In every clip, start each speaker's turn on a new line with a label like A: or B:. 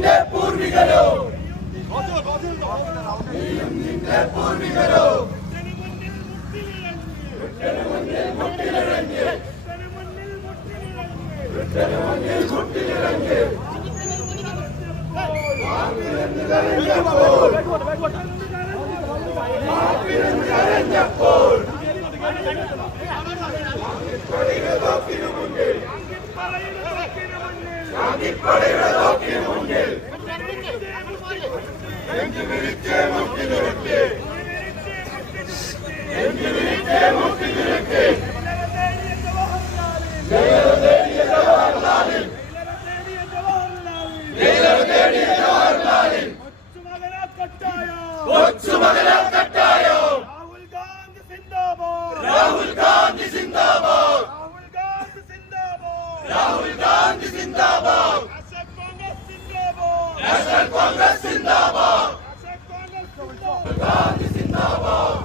A: നിന്റെ പൂർവികരോ നീയും നിന്റെ പൂർവികരോ കരഞ്ഞപ്പോൾ പടയുടെ തോക്കിന് മുന്നിൽ നെഞ്ചു വിരിച്ച് മുട്ടി നിരത്തി നെഞ്ചു വിരിച്ച് തേടിയ ജവഹർലാലിൽ കൊച്ചുമകനെ കട്ടായോ
B: രാഹുൽ ഗാന്ധി സിന്ദാബാദ്
A: രാഹുൽ ഗാന്ധി സിന്ദാബാദ്
B: രാഹുൽ ഗാന്ധി സിന്ദാബാദ്
A: രാഹുൽ ഗാന്ധി സിന്ദാബാദ്
B: നാഷണൽ കോൺഗ്രസ് സിന്ദാബാദ്
A: നാഷണൽ കോൺഗ്രസ് സിന്ദാബാദ്
B: നാഷണൽ കോൺഗ്രസ്
A: ഗാന്ധി സിന്ദാബാദ്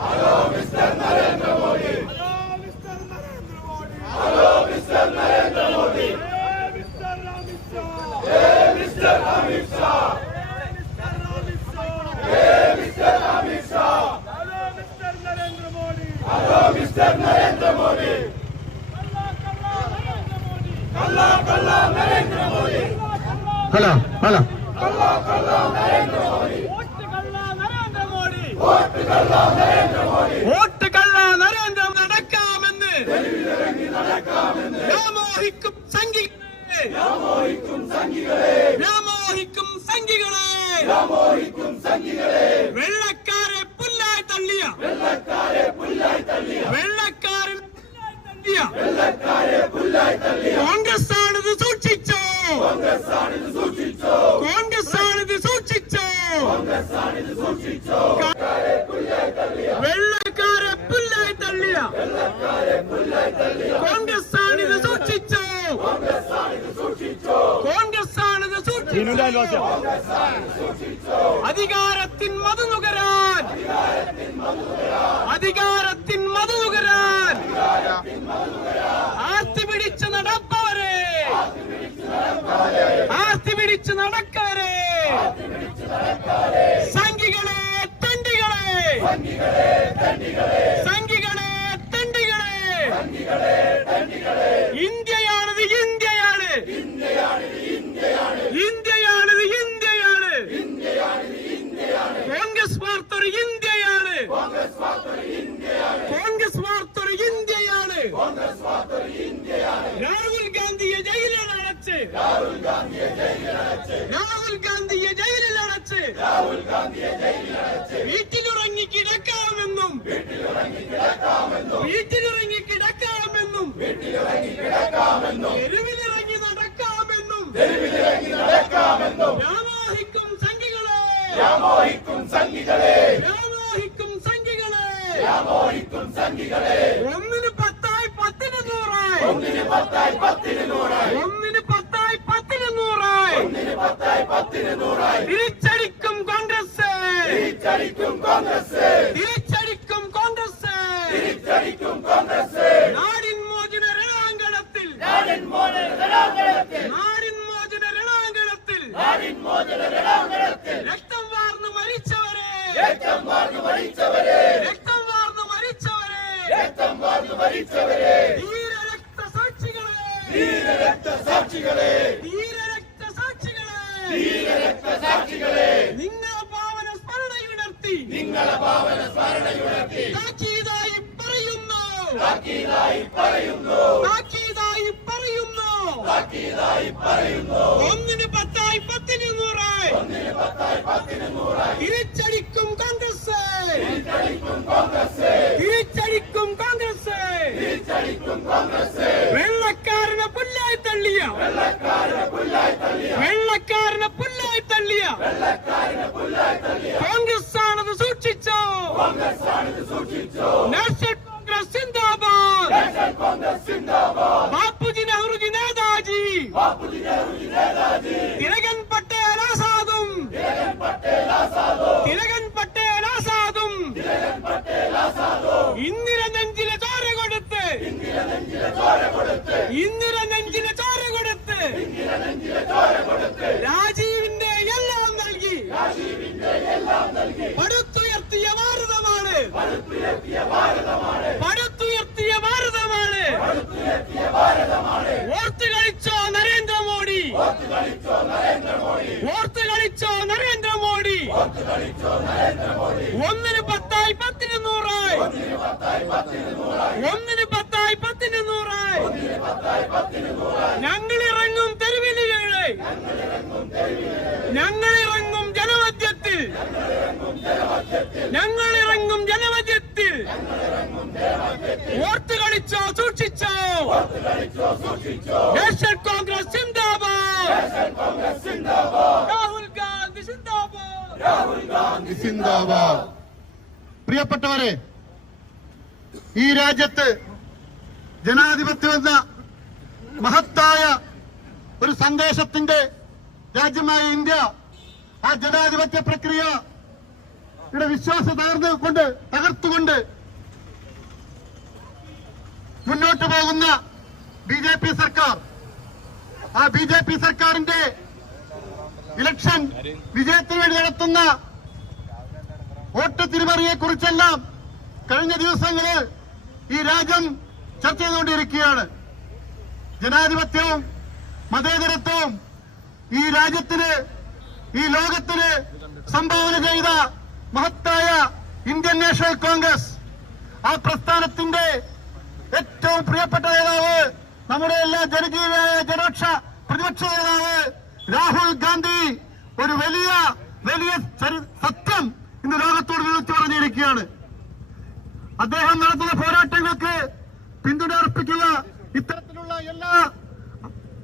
A: hello mister
B: Narendra Modi hello
A: mister Narendra Modi hello
B: mister Amit Shah hey
A: mister Amit Shah hey
B: mister Amit Shah hey mister Amit Shah
A: hello mister
B: Narendra Modi hello mister
C: Narendra Modi
A: കള്ള കള്ള Narendra Modi
B: hello hello
A: vote കള്ള
B: നരേന്ദ്രം നടക്കാമെന്ന്. വ്യാമോഹിക്കും സംഘികളെ.
A: രാമോഹിക്കും സംഘികളെ
B: വ്യാമോഹിക്കും സംഘികളെ. വെള്ളക്കാരെ പുല്ലായി തള്ളിയ.
A: വെള്ളക്കാരെ പുല്ലായി തള്ളിയ
B: വെള്ളക്കാരൻ പുല്ലായി തള്ളിയ.
A: വെള്ളക്കാരെ പുല്ലായി തള്ളിയ.
B: കോൺഗ്രസ് അധികാരത്തിൻ മധു നുകരാൻ അധികാരത്തിൻ മധു നുകരാൻ ആർത്തി പിടിച്ച് നടപ്പവരെ ആർത്തി പിടിച്ച് നടക്കാരെ സംഘികളെ തണ്ടികളെ സംഘികളെ തണ്ടികളെ ഇന്ത്യയാണിത് ഇന്ത്യയാണ് ഇന്ത്യയാണിത് ഇന്ത്യയാണ് കോൺഗ്രസ് വാർത്തൊരു ഇന്ത്യയാണ് കോൺഗ്രസ് വാർത്തൊരു ഇന്ത്യയാണ്. രാഹുൽ ഗാന്ധിയെ ജയിലിൽ അടച്ച്. രാഹുൽ ഗാന്ധിയെ ജയിലിൽ അടച്ച്. വീട്ടിലുറങ്ങി കിടക്കാമെന്നും. വീട്ടിലിറങ്ങി കിടക്കാമെന്നും. തെരുവിലിറങ്ങി നടക്കാമെന്നും. തെരുവിലിറങ്ങി വ്യാമോഹിക്കും സംഘികളെ.
A: രാമോഹിക്കും സംഘികളെ.
B: വ്യാമോഹിക്കും സംഘികളെ
A: രാമോഹിക്കും സംഘികളെ
B: ഒന്നിന് പത്തായി പത്തിന് നൂറായി
A: ഒന്നിന് പത്തായി പത്തിന് നൂറായി
B: ഒന്നിന് പത്തായി പത്തിന് നൂറായി
A: ഒന്നിന് പത്തായി പത്തിന് നൂറായി
B: തിരിച്ചടിക്കും കോൺഗ്രസ്
A: തിരിച്ചടിക്കും കോൺഗ്രസ്
B: തിരിച്ചടിക്കും കോൺഗ്രസ്
A: തിരിച്ചടിക്കും കോൺഗ്രസ്
B: നാടിൻ മോചന രണാങ്കണത്തിൽ
A: നാടിൻ മോചന രണാങ്കണത്തിൽ
B: നാടിൻ മോചന രണാങ്കണത്തിൽ
A: നാടിൻ മോചന രണാങ്കണത്തിൽ
B: രക്തം വാർന്നു മരിച്ചവരെ
A: രക്തം വാർന്നു മരിച്ചവരെ
B: രക്തം വാർന്നു മരിച്ചവരെ
A: രക്തം മരിച്ചവരെ
B: ഒന്നിന് പത്തായി പത്തിന് നൂറായി
A: ഒന്നിന് പത്തായി പത്തിന് നൂറായി
B: തിരിച്ചടിക്കും കോൺഗ്രസ്
A: കോൺഗ്രസ്
B: വെള്ളക്കാരനെ പുല്ലായി തള്ളിയ.
A: വെള്ളക്കാരനെ പുല്ലായി തള്ളിയ.
B: കോൺഗ്രസ് ആണത് സൂക്ഷിച്ചോ? നാഷണൽ കോൺഗ്രസ് സിന്ദാബാദ്. ബാപ്പുജി നെഹ്റുജി നേതാജി.
A: ബാപ്പുജി ഇന്ദിര നെഞ്ചിലെ
B: ചോര കൊടുത്ത് രാജീവിന്റെ എല്ലാം നൽകി. പടുത്തുയർത്തിയ ഭാരതമാണ്. പടുത്തുയർത്തിയ ഭാരതമാണ്. ഓർത്ത് കളിച്ചോ നരേന്ദ്രമോദി. ഓർത്ത് കളിച്ചോ നരേന്ദ്രമോദി. ഒന്നിന് പത്തായി പത്തിന് നൂറായി ഒന്നിന് പത്ത് ഞങ്ങൾ ഇറങ്ങും തെരുവിലുകളെ. ഞങ്ങൾ ഇറങ്ങും ജനമധ്യത്തിൽ. ഞങ്ങൾ ഇറങ്ങും ജനമധ്യത്തിൽ. ഓർത്ത് കളിച്ചോ സൂക്ഷിച്ചോ. നാഷണൽ കോൺഗ്രസ്
C: പ്രിയപ്പെട്ടവരെ ഈ രാജ്യത്ത് ജനാധിപത്യം എന്ന മഹത്തായ ഒരു സന്ദേശത്തിന്റെ രാജ്യമായ ഇന്ത്യ ആ ജനാധിപത്യ പ്രക്രിയ ഇവിടെ വിശ്വാസം തകർന്നുകൊണ്ട് തകർത്തുകൊണ്ട് മുന്നോട്ട് പോകുന്ന ബി ജെ പി സർക്കാർ ആ ബി ജെ പി സർക്കാരിന്റെ ഇലക്ഷൻ വിജയത്തിന് വേണ്ടി നടത്തുന്ന വോട്ട് തിരിമറിയെ കുറിച്ചെല്ലാം കഴിഞ്ഞ ദിവസങ്ങളിൽ ഈ രാജ്യം ചർച്ച ചെയ്തുകൊണ്ടിരിക്കുകയാണ്. ജനാധിപത്യവും മതേതരത്വവും ഈ രാജ്യത്തിന് ഈ ലോകത്തിന് സംഭാവന ചെയ്ത മഹത്തായ ഇന്ത്യൻ നാഷണൽ കോൺഗ്രസ് ആ പ്രസ്ഥാനത്തിന്റെ ഏറ്റവും പ്രിയപ്പെട്ട നേതാവ് നമ്മുടെ എല്ലാ ജനജീവിയായ ജനപക്ഷ പ്രതിപക്ഷ നേതാവ് രാഹുൽ ഗാന്ധി ഒരു വലിയ വലിയ സത്യം ഇന്ന് ലോകത്തോട് വിളിച്ചു പറഞ്ഞിരിക്കുകയാണ്. അദ്ദേഹം നടത്തുന്ന പോരാട്ടങ്ങൾക്ക് പിന്തുണ അർപ്പിക്കുക ഇത്തരത്തിലുള്ള എല്ലാ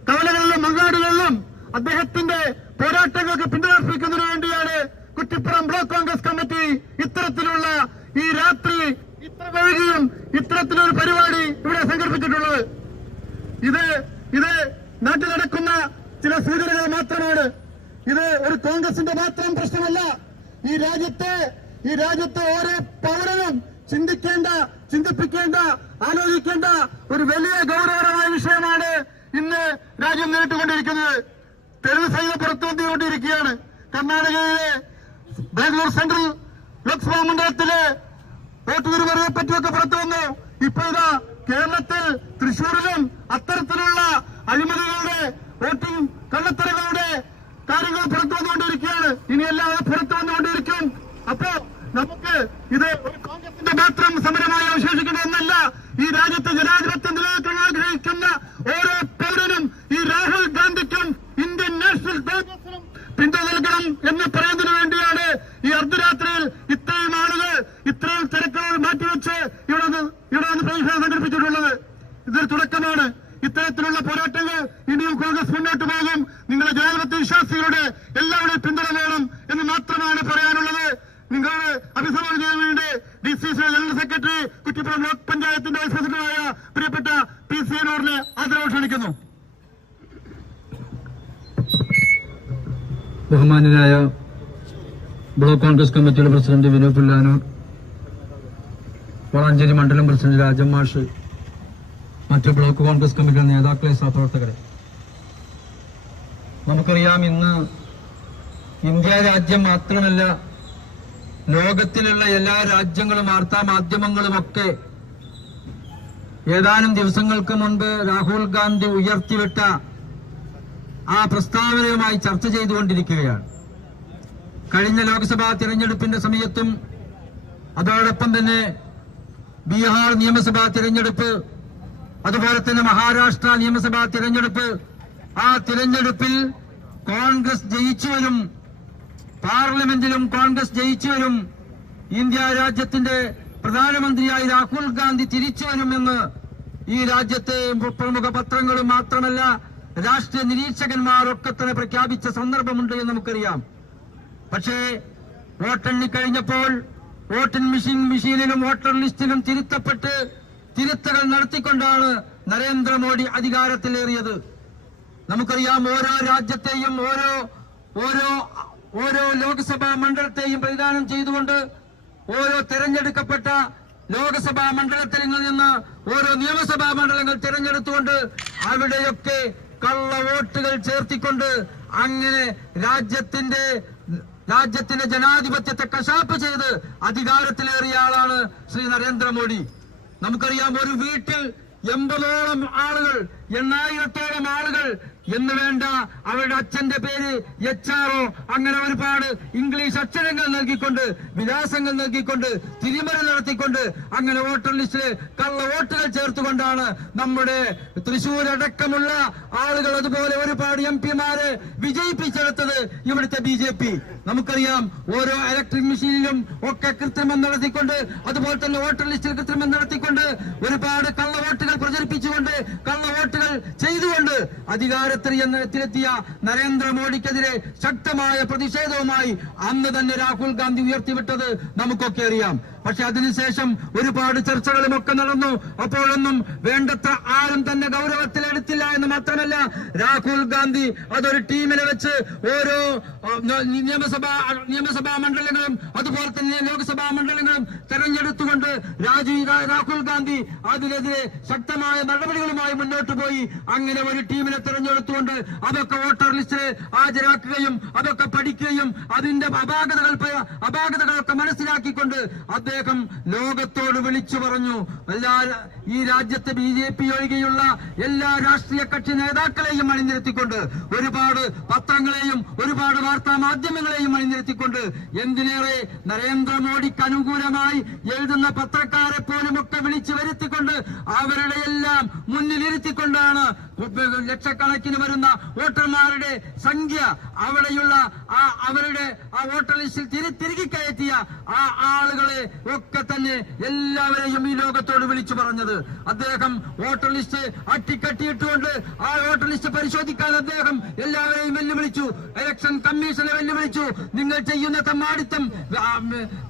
C: കവലകളിലും മങ്ങാടുകളിലും അദ്ദേഹത്തിന്റെ പോരാട്ടങ്ങൾക്ക് പിന്തുണർപ്പിക്കുന്നതിന് വേണ്ടിയാണ് കുറ്റിപ്പുറം ബ്ലോക്ക് കോൺഗ്രസ് കമ്മിറ്റി ഇത്തരത്തിലുള്ള ഈ രാത്രി ഇത്ര വൈകിയും ഇത്തരത്തിലൊരു പരിപാടി ഇവിടെ സംഘടിപ്പിച്ചിട്ടുള്ളത്. ഇത് ഇത് നാട്ടിൽ നടക്കുന്ന ചില സൂചനകൾ മാത്രമാണ്. ഇത് ഒരു കോൺഗ്രസിന്റെ മാത്രം പ്രശ്നമല്ല. ഈ രാജ്യത്തെ ഈ രാജ്യത്തെ ഓരോ പൗരനും ചിന്തിക്കേണ്ട ചിന്തിപ്പിക്കേണ്ട ആലോചിക്കേണ്ട ഒരു വലിയ ഗൌരവകരമായ വിഷയമാണ് ഇന്ന് രാജ്യം നേരിട്ടുകൊണ്ടിരിക്കുന്നത്. തെളിവ് സൈന പുറത്തു വന്നുകൊണ്ടിരിക്കുകയാണ് കർണാടകയിലെ ബാംഗ്ലൂർ സെൻട്രൽ ലോക്സഭാ മണ്ഡലത്തിലെ വോട്ട് തിരിമറിയെ പറ്റിയൊക്കെ പുറത്തു വന്നു ഇപ്പോഴാ കേരളത്തിൽ തൃശൂരിലും അത്തരത്തിലുള്ള അഴിമതികളുടെ വോട്ടിംഗ് കള്ളത്തരങ്ങളുടെ കാര്യങ്ങൾ പുറത്തു വന്നുകൊണ്ടിരിക്കുകയാണ് ഇനിയെല്ലാം അത് പുറത്തു വന്നുകൊണ്ടിരിക്കും അപ്പോ നമുക്ക് ഇത് ഒരു കോൺഗ്രസിന്റെ മാത്രം സമരമായി അവശേഷിക്കുന്ന ഒന്നല്ല ഈ രാജ്യത്തെ ജനാധിപത്യം നിലനിൽക്കാൻ ആഗ്രഹിക്കുന്ന ഓരോ പൗരനും ഈ രാഹുൽ ഗാന്ധിക്കും ഇന്ത്യൻ നാഷണൽ കോൺഗ്രസിനും പിന്തുണ നൽകണം എന്ന് പറയുന്നതിന് വേണ്ടിയാണ് ഈ അർദ്ധരാത്രിയിൽ ഇത്രയും ആളുകൾ ഇത്രയും തിരക്കുകൾ മാറ്റിവെച്ച് ഇവിടെ നിന്ന് ഇവിടെ നിന്ന് പ്രതിഷേധം സംഘടിപ്പിച്ചിട്ടുള്ളത് ഇതൊരു തുടക്കമാണ്. ഇത്തരത്തിലുള്ള പോരാട്ടങ്ങൾ ഇനിയും കോൺഗ്രസ് മുന്നോട്ട് പോകും. നിങ്ങളുടെ ജനാധിപത്യ വിശ്വാസികളുടെ എല്ലാവരുടെയും പിന്തുണ വേണം എന്ന് മാത്രമാണ് പറയാനുള്ളത്. നിങ്ങളുടെ അഭിസംബോധന ചെയ്യാൻ വേണ്ടി D C C general secretary Kuttippuram block പഞ്ചായത്തിന്റെ വൈസ് പ്രസിഡന്റായ പ്രിയപ്പെട്ട പി സി എനോറിനെ ആദരവ് ക്ഷണിക്കുന്നു.
D: ബഹുമാനായ ബ്ലോക്ക് കോൺഗ്രസ് കമ്മിറ്റിയുടെ പ്രസിഡന്റ് വിനോദ് പുല്ലാനൂർ വളാഞ്ചേരി മണ്ഡലം പ്രസിഡന്റ് രാജം മാഷ് മറ്റ് ബ്ലോക്ക് കോൺഗ്രസ് കമ്മിറ്റിയുടെ നേതാക്കളെ സഹപ്രവർത്തകരെ. നമുക്കറിയാം ഇന്ന് ഇന്ത്യ രാജ്യം മാത്രമല്ല ലോകത്തിലുള്ള എല്ലാ രാജ്യങ്ങളും വാർത്താ മാധ്യമങ്ങളുമൊക്കെ ഏതാനും ദിവസങ്ങൾക്ക് മുൻപ് രാഹുൽ ഗാന്ധി ഉയർത്തിവിട്ട ആ പ്രസ്താവനയുമായി ചർച്ച ചെയ്തുകൊണ്ടിരിക്കുകയാണ്. കഴിഞ്ഞ ലോക്സഭാ തിരഞ്ഞെടുപ്പിന്റെ സമയത്തും അതോടൊപ്പം തന്നെ ബീഹാർ നിയമസഭാ തിരഞ്ഞെടുപ്പ് അതുപോലെ തന്നെ മഹാരാഷ്ട്ര നിയമസഭാ തിരഞ്ഞെടുപ്പ്. ആ തിരഞ്ഞെടുപ്പിൽ കോൺഗ്രസ് ജയിച്ചു വരും. പാർലമെന്റിലും കോൺഗ്രസ് ജയിച്ചു വരും. ഇന്ത്യ രാജ്യത്തിന്റെ പ്രധാനമന്ത്രിയായി രാഹുൽ ഗാന്ധി തിരിച്ചുവരുമെന്ന് ഈ രാജ്യത്തെ പ്രമുഖ പത്രങ്ങളും മാത്രമല്ല രാഷ്ട്രീയ നിരീക്ഷകന്മാരൊക്കെ തന്നെ പ്രഖ്യാപിച്ച സന്ദർഭമുണ്ട് എന്ന് നമുക്കറിയാം. പക്ഷേ വോട്ടെണ്ണി കഴിഞ്ഞപ്പോൾ വോട്ടിംഗ് മെഷീൻ മെഷീനിലും വോട്ടർ ലിസ്റ്റിലും തിരുത്തപ്പെട്ട് തിരുത്തകൾ നടത്തിക്കൊണ്ടാണ് നരേന്ദ്രമോദി അധികാരത്തിലേറിയത്. നമുക്കറിയാം ഓരോ രാജ്യത്തെയും ഓരോ ഓരോ ഓരോ ലോക്സഭാ മണ്ഡലത്തെയും പ്രതിദാനം ചെയ്തുകൊണ്ട് ഓരോ തെരഞ്ഞെടുക്കപ്പെട്ട ലോക്സഭാ മണ്ഡലത്തിൽ നിന്ന് ഓരോ നിയമസഭാ മണ്ഡലങ്ങൾ തിരഞ്ഞെടുത്തുകൊണ്ട് അവിടെയൊക്കെ കള്ള വോട്ടുകൾ ചേർത്തിക്കൊണ്ട് അങ്ങനെ രാജ്യത്തിന്റെ രാജ്യത്തിന്റെ ജനാധിപത്യത്തെ കശാപ്പ് ചെയ്ത് അധികാരത്തിലേറിയ ആളാണ് ശ്രീ നരേന്ദ്രമോദി. നമുക്കറിയാം ഒരു വീട്ടിൽ എൺപതോളം ആളുകൾ എണ്ണായിരത്തോളം ആളുകൾ എന്ന് വേണ്ട അവരുടെ അച്ഛന്റെ പേര് എച്ച് ആർഒ അങ്ങനെ ഒരുപാട് ഇംഗ്ലീഷ് അക്ഷരങ്ങൾ നൽകിക്കൊണ്ട് വിലാസങ്ങൾ നൽകിക്കൊണ്ട് തിരിമറി നടത്തിക്കൊണ്ട് അങ്ങനെ വോട്ടർ ലിസ്റ്റിൽ കള്ള വോട്ടുകൾ ചേർത്തുകൊണ്ടാണ് നമ്മുടെ തൃശൂർ അടക്കമുള്ള ആളുകൾ അതുപോലെ ഒരുപാട് എം പിമാരെ വിജയിപ്പിച്ചെടുത്തത് ഇവിടുത്തെ ബി നമുക്കറിയാം ഓരോ ഇലക്ട്രിക് മെഷീനിലും ഒക്കെ കൃത്രിമം നടത്തിക്കൊണ്ട് അതുപോലെ തന്നെ വോട്ടർ ലിസ്റ്റിൽ കൃത്രിമം നടത്തിക്കൊണ്ട് ഒരുപാട് കള്ള വോട്ടുകൾ പ്രചരിപ്പിച്ചുകൊണ്ട് കള്ള വോട്ടുകൾ ചെയ്തുകൊണ്ട് അധികാരത്തിൽ എന്നിടത്തിലെത്തിയ നരേന്ദ്രമോദിക്കെതിരെ ശക്തമായ പ്രതിഷേധവുമായി അന്ന് തന്നെ രാഹുൽ ഗാന്ധി ഉയർത്തിവിട്ടത് നമുക്കൊക്കെ അറിയാം. പക്ഷെ അതിനുശേഷം ഒരുപാട് ചർച്ചകളും ഒക്കെ നടന്നു. അപ്പോഴൊന്നും വേണ്ടത്ര ആരും തന്നെ ഗൗരവത്തിൽ ഗൗരവത്തിലെടുത്തില്ല എന്ന് മാത്രമല്ല രാഹുൽ ഗാന്ധി അതൊരു ടീമിനെ വെച്ച് ഓരോ നിയമസഭാ നിയമസഭാ മണ്ഡലങ്ങളും അതുപോലെ തന്നെ ലോക്സഭാ മണ്ഡലങ്ങളും രാജീവ് രാഹുൽ ഗാന്ധി അതിനെതിരെ ശക്തമായ നടപടികളുമായി മുന്നോട്ട് പോയി. അങ്ങനെ ഒരു ടീമിനെ തെരഞ്ഞെടുത്തുകൊണ്ട് അതൊക്കെ വോട്ടർ ലിസ്റ്റിൽ ഹാജരാക്കുകയും അതൊക്കെ പഠിക്കുകയും അതിന്റെ അപാകതകൾ അപാകതകളൊക്കെ മനസ്സിലാക്കിക്കൊണ്ട് അദ്ദേഹം ലോകത്തോട് വിളിച്ചു പറഞ്ഞു. എല്ലാ ഈ രാജ്യത്ത് ബി ജെ പി ഒഴികെയുള്ള എല്ലാ രാഷ്ട്രീയ കക്ഷി നേതാക്കളെയും അണിനിരത്തിക്കൊണ്ട് ഒരുപാട് പത്രങ്ങളെയും ഒരുപാട് വാർത്താ മാധ്യമങ്ങളെയും അണിനിരത്തിക്കൊണ്ട് എന്തിനേറെ നരേന്ദ്രമോദിക്ക് അനുകൂലമായി എഴുതുന്ന പത്രക്കാരെ പോലും ഒക്കെ വിളിച്ചു വരുത്തിക്കൊണ്ട് അവരുടെ എല്ലാം മുന്നിലിരുത്തിക്കൊണ്ടാണ് ലക്ഷക്കണക്കിന് വരുന്ന വോട്ടർമാരുടെ സംഖ്യ അവിടെയുള്ള ആ അവരുടെ ആ വോട്ടർ ലിസ്റ്റിൽ തിരി തിരികെ കയറ്റിയ ആ ആളുകളെ ഒക്കെ തന്നെ എല്ലാവരെയും ഈ ലോകത്തോട് വിളിച്ചു പറഞ്ഞത്. അദ്ദേഹം വോട്ടർ ലിസ്റ്റ് അട്ടിക്കട്ടിയിട്ടുകൊണ്ട് ആ വോട്ടർ ലിസ്റ്റ് പരിശോധിക്കാൻ അദ്ദേഹം എല്ലാവരെയും വെല്ലുവിളിച്ചു. ഇലക്ഷൻ കമ്മീഷനെ വെല്ലുവിളിച്ചു. നിങ്ങൾ ചെയ്യുന്ന തമ്മാടിത്തം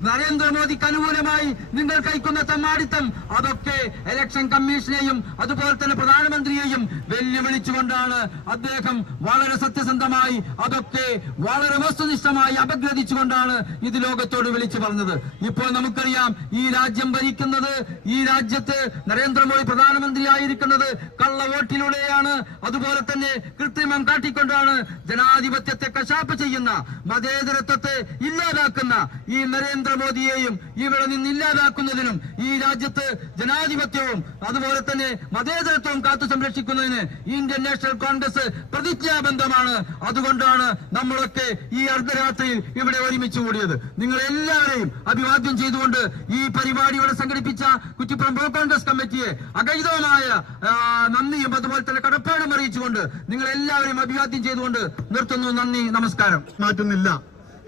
D: നരേന്ദ്രമോദിക്ക് അനുകൂലമായി നിങ്ങൾ കഴിക്കുന്ന തമ്മാടിത്തം അതൊക്കെ ഇലക്ഷൻ കമ്മീഷനെയും അതുപോലെ തന്നെ പ്രധാനമന്ത്രിയെയും വെല്ലുവിളിച്ചുകൊണ്ടാണ് അദ്ദേഹം വളരെ സത്യസന്ധമായി അതൊക്കെ വളരെ വസ്തുനിഷ്ഠമായി അപഗ്രഥിച്ചുകൊണ്ടാണ് ഇത് ലോകത്തോട് വിളിച്ചു പറഞ്ഞത്. ഇപ്പോൾ നമുക്കറിയാം ഈ രാജ്യം ഭരിക്കുന്നത് ഈ രാജ്യത്ത് നരേന്ദ്രമോദി പ്രധാനമന്ത്രിയായിരിക്കുന്നത് കള്ള വോട്ടിലൂടെയാണ്. അതുപോലെ തന്നെ കൃത്രിമം കാട്ടിക്കൊണ്ടാണ് ജനാധിപത്യത്തെ കശാപ്പ് ചെയ്യുന്ന മതേതരത്വത്തെ ഇല്ലാതാക്കുന്ന ഈ നരേന്ദ്രമോദിയെയും ഇവിടെ നിന്ന് ഇല്ലാതാക്കുന്നതിനും ഈ രാജ്യത്ത് ജനാധിപത്യവും അതുപോലെ തന്നെ മതേതരത്വവും കാത്തു സംരക്ഷിക്കുന്നതിന് ഇന്ത്യൻ നാഷണൽ കോൺഗ്രസ് പ്രതിജ്ഞാബന്ധമാണ് അതുകൊണ്ടാണ് നമ്മളൊക്കെ ഈ അർദ്ധരാത്രിയിൽ ഇവിടെ ഒരുമിച്ച് കൂടിയത്. നിങ്ങൾ എല്ലാവരെയും അഭിവാദ്യം ചെയ്തുകൊണ്ട് ഈ പരിപാടി ഇവിടെ സംഘടിപ്പിച്ച കുറ്റിപ്പുറം ബ്ലോക്ക് കോൺഗ്രസ് കമ്മിറ്റിയെ അകൈതവമായ ആ, നന്ദിയും അതുപോലെ തന്നെ കടപ്പാടും അറിയിച്ചുകൊണ്ട് നിങ്ങൾ എല്ലാവരെയും അഭിവാദ്യം ചെയ്തുകൊണ്ട് നിർത്തുന്നു നന്ദി നമസ്കാരം.
C: മാറ്റുന്നില്ല.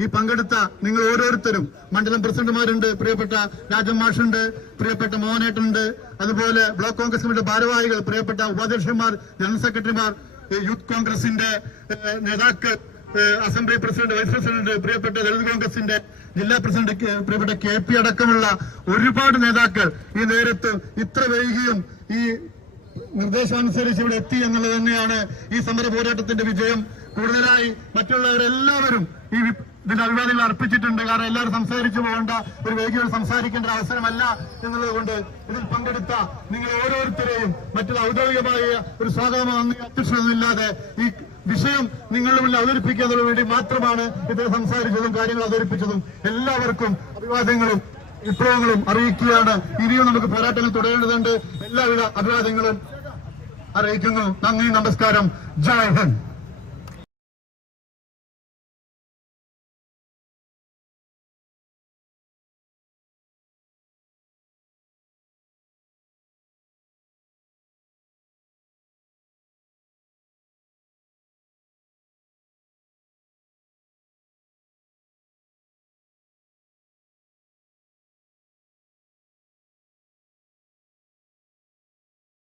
C: ഈ പങ്കെടുത്ത നിങ്ങൾ ഓരോരുത്തരും മണ്ഡലം പ്രസിഡന്റുമാരുണ്ട് പ്രിയപ്പെട്ട രാജൻ മാഷുണ്ട് പ്രിയപ്പെട്ട മോഹനേട്ടുണ്ട് അതുപോലെ ബ്ലോക്ക് കോൺഗ്രസ് കമ്മിറ്റി ഭാരവാഹികൾ പ്രിയപ്പെട്ട ഉപാധ്യക്ഷന്മാർ ജനറൽ സെക്രട്ടറിമാർ യൂത്ത് കോൺഗ്രസിന്റെ നേതാക്കൾ അസംബ്ലി പ്രസിഡന്റ് വൈസ് പ്രസിഡന്റ് പ്രിയപ്പെട്ട ദളിത് കോൺഗ്രസിന്റെ ജില്ലാ പ്രസിഡന്റ് പ്രിയപ്പെട്ട കെ പി അടക്കമുള്ള ഒരുപാട് നേതാക്കൾ ഈ നേരത്ത് ഇത്ര വൈകിയും ഈ നിർദ്ദേശമനുസരിച്ച് ഇവിടെ എത്തി എന്നുള്ളത് തന്നെയാണ് ഈ സമര പോരാട്ടത്തിന്റെ വിജയം. കൂടുതലായി മറ്റുള്ളവരെല്ലാവരും ഈ ഇതിന്റെ അഭിവാദ്യങ്ങൾ അർപ്പിച്ചിട്ടുണ്ട്. കാരണം എല്ലാവരും സംസാരിച്ചു പോകേണ്ട ഒരു വേദിയോട് സംസാരിക്കേണ്ട അവസരമല്ല എന്നുള്ളത് കൊണ്ട് ഇതിൽ പങ്കെടുത്ത നിങ്ങൾ ഓരോരുത്തരെയും മറ്റുള്ള ഔദ്യോഗികമായ ഒരു സ്വാഗതമോ നന്ദി. അധ്യക്ഷതയില്ലാതെ ഈ വിഷയം നിങ്ങളുടെ മുന്നിൽ അവതരിപ്പിക്കുന്നതിന് വേണ്ടി മാത്രമാണ് ഇത് സംസാരിച്ചതും കാര്യങ്ങൾ അവതരിപ്പിച്ചതും. എല്ലാവർക്കും അഭിവാദ്യങ്ങളും വിപ്ലവങ്ങളും അറിയിക്കുകയാണ്. ഇനിയും നമുക്ക് പോരാട്ടങ്ങൾ തുടരേണ്ടതുണ്ട്. എല്ലാവിധ അഭിവാദ്യങ്ങളും അറിയിക്കുന്നു. നന്ദി നമസ്കാരം. ജയ് ഹിന്ദ്.